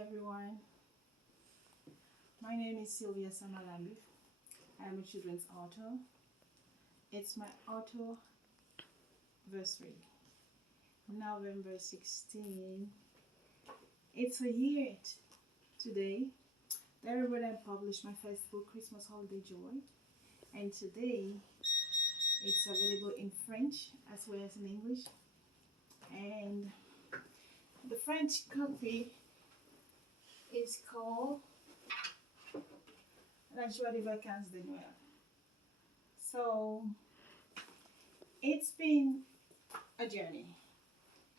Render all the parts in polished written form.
everyone. My name is Silvia Sama-Lambiv. I am a children's author. It's my Authorvesary, November 16. It's a year today that I published my first book, Christmas Holiday Joy. And today it's available in French as well as in English. And the French copy is called La Joie des Vacances de Noël. So it's been a journey,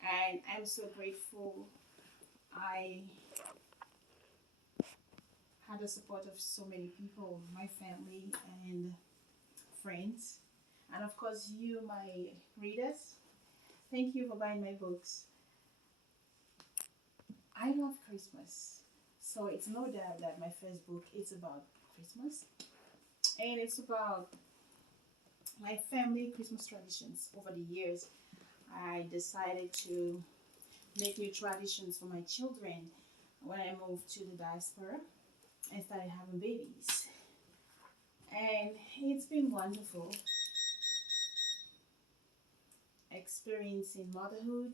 and I'm so grateful I had the support of so many people, my family and friends, and of course you, my readers. Thank you for buying my books. I love Christmas, so it's no doubt that my first book is about Christmas, and it's about my family Christmas traditions. Over the years, I decided to make new traditions for my children when I moved to the diaspora and started having babies. And it's been wonderful experiencing motherhood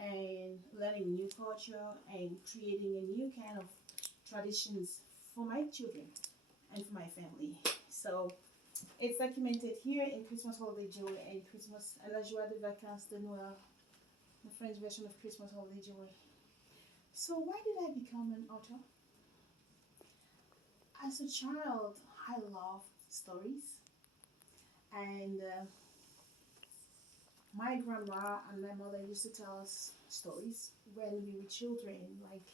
and learning new culture and creating a new kind of traditions for my children and for my family. So it's documented here in Christmas Holiday Joy and Christmas La Joie des Vacances de Noël, the French version of Christmas Holiday Joy. So why did I become an author? As a child, I loved stories, and my grandma and my mother used to tell us stories when we were children. Like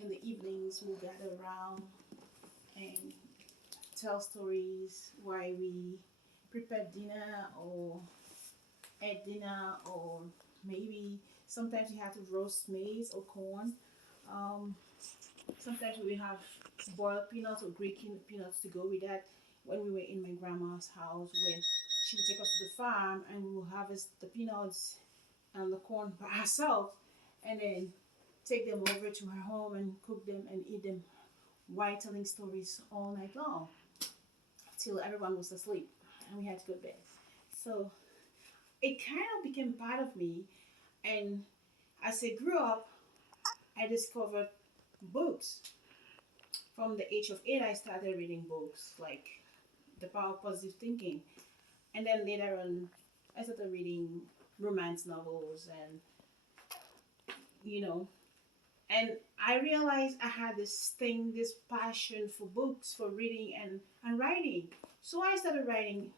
in the evenings, we'll gather around and tell stories while we prepare dinner or ate dinner, or maybe sometimes we have to roast maize or corn. Um, Sometimes we have boiled peanuts or grating peanuts to go with that. When we were in my grandma's house, when she would take us to the farm and we will harvest the peanuts and the corn by ourselves, and then take them over to her home and cook them and eat them while telling stories all night long till everyone was asleep and we had to go to bed. So it kind of became part of me, and as I grew up, I discovered books. From the age of 8, I started reading books like The Power of Positive Thinking, and then later on, I started reading romance novels, and you know, and I realized I had this thing, this passion for books, for reading and writing. So I started writing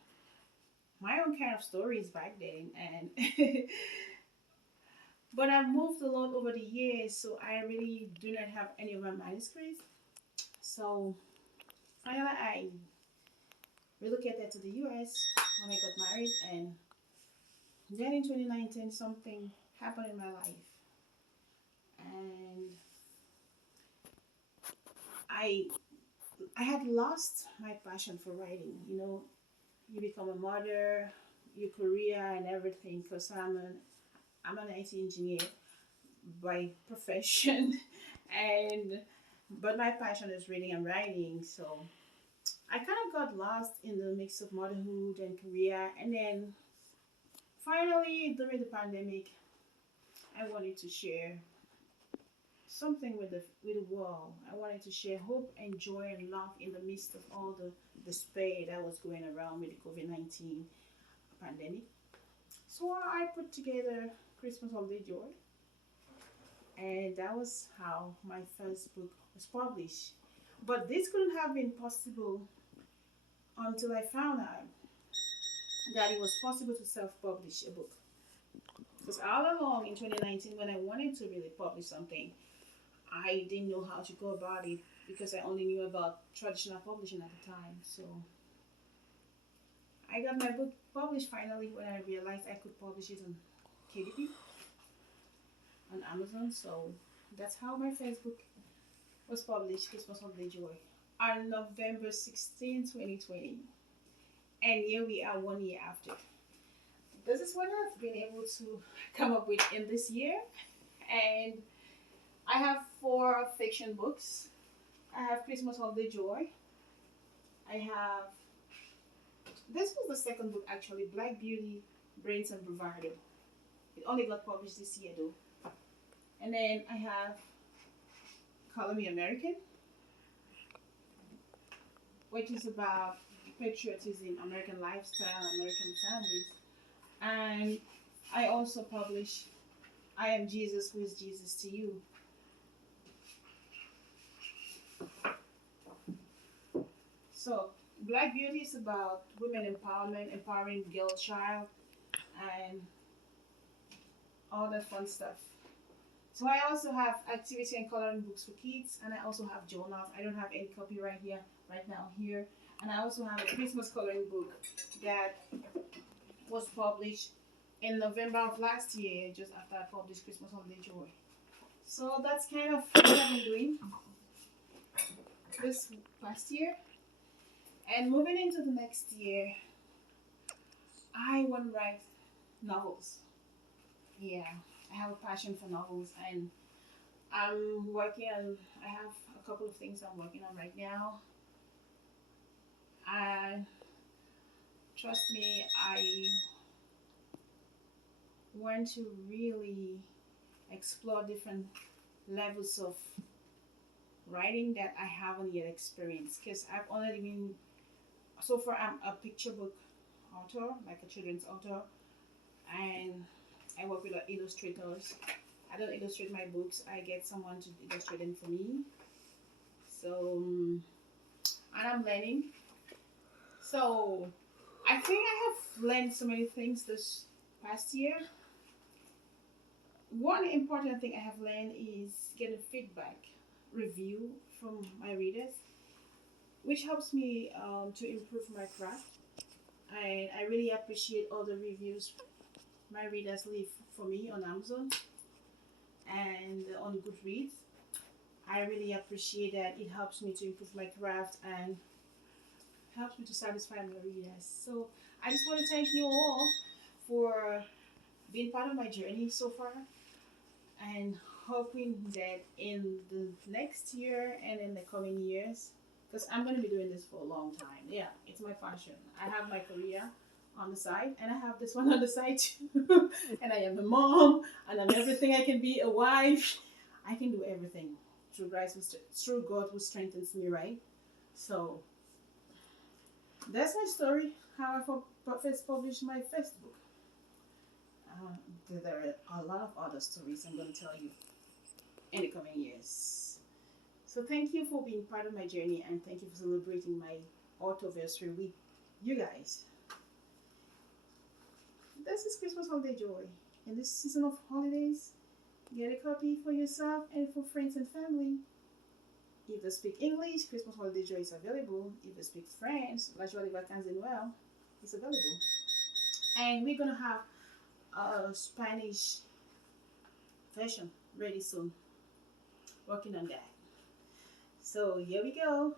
my own kind of stories back then, and but I've moved a lot over the years, so I really do not have any of my manuscripts. So finally, I relocated to the US when I got married, and then in 2019, something happened in my life, and I I had lost my passion for writing. You become a mother, your career and everything. Because I'm an IT engineer by profession, and but my passion is reading and writing. So I kind of got lost in the mix of motherhood and career, and then finally during the pandemic, I wanted to share something with the world. I wanted to share hope and joy and love in the midst of all the despair that was going around with the COVID-19 pandemic. So I put together Christmas Holiday Joy, and that was how my first book was published. But this couldn't have been possible until I found out that it was possible to self-publish a book. Because all along in 2019, when I wanted to really publish something, I didn't know how to go about it because I only knew about traditional publishing at the time. So I got my book published finally when I realized I could publish it on KDP, on Amazon. So that's how my first book was published, Christmas Holiday Joy, on November 16, 2020. And here we are 1 year after. This is what I've been able to come up with in this year. And I have 4 fiction books. I have Christmas Holiday Joy. I have, this was the second book actually, Black Beauty, Brains and Bravado. It only got published this year though. And then I have Color Me American, which is about patriotism, American lifestyle, American families. And I also publish I Am Jesus, Who is Jesus to You. So, Black Beauty is about women empowerment, empowering girl child, and all that fun stuff. So I also have activity and coloring books for kids, and I also have journals. I don't have any copy right now here. And I also have a Christmas coloring book that was published in November of last year, just after I published Christmas Holiday Joy. So that's kind of what I've been doing this past year. And moving into the next year, I want to write novels. Yeah, I have a passion for novels, and I have a couple of things I'm working on right now. And trust me, I want to really explore different levels of writing that I haven't yet experienced, because I've already been, so far I'm a picture book author, like a children's author, and I work with illustrators. I don't illustrate my books, I get someone to illustrate them for me. So, and I'm learning. So, I think I have learned so many things this past year. One important thing I have learned is getting feedback, review from my readers, which helps me to improve my craft. I really appreciate all the reviews my readers leave for me on Amazon and on Goodreads. I really appreciate that. It helps me to improve my craft and helps me to satisfy my readers. So I just want to thank you all for being part of my journey so far, and hoping that in the next year and in the coming years, because I'm going to be doing this for a long time. Yeah, it's my passion. I have my career on the side, and I have this one on the side too. And I am a mom, and I'm everything I can be, a wife. I can do everything through God who strengthens me, right? So that's my story, how I first published my first book. There are a lot of other stories I'm going to tell you in the coming years. So thank you for being part of my journey, and thank you for celebrating my Authorvesary with you guys. This is Christmas Holiday Joy. In this season of holidays, get a copy for yourself and for friends and family. If they speak English, Christmas Holiday Joy is available. If they speak French, La Joie des Vacances de Noël is available. And we're going to have a Spanish version ready soon. Working on that. So here we go.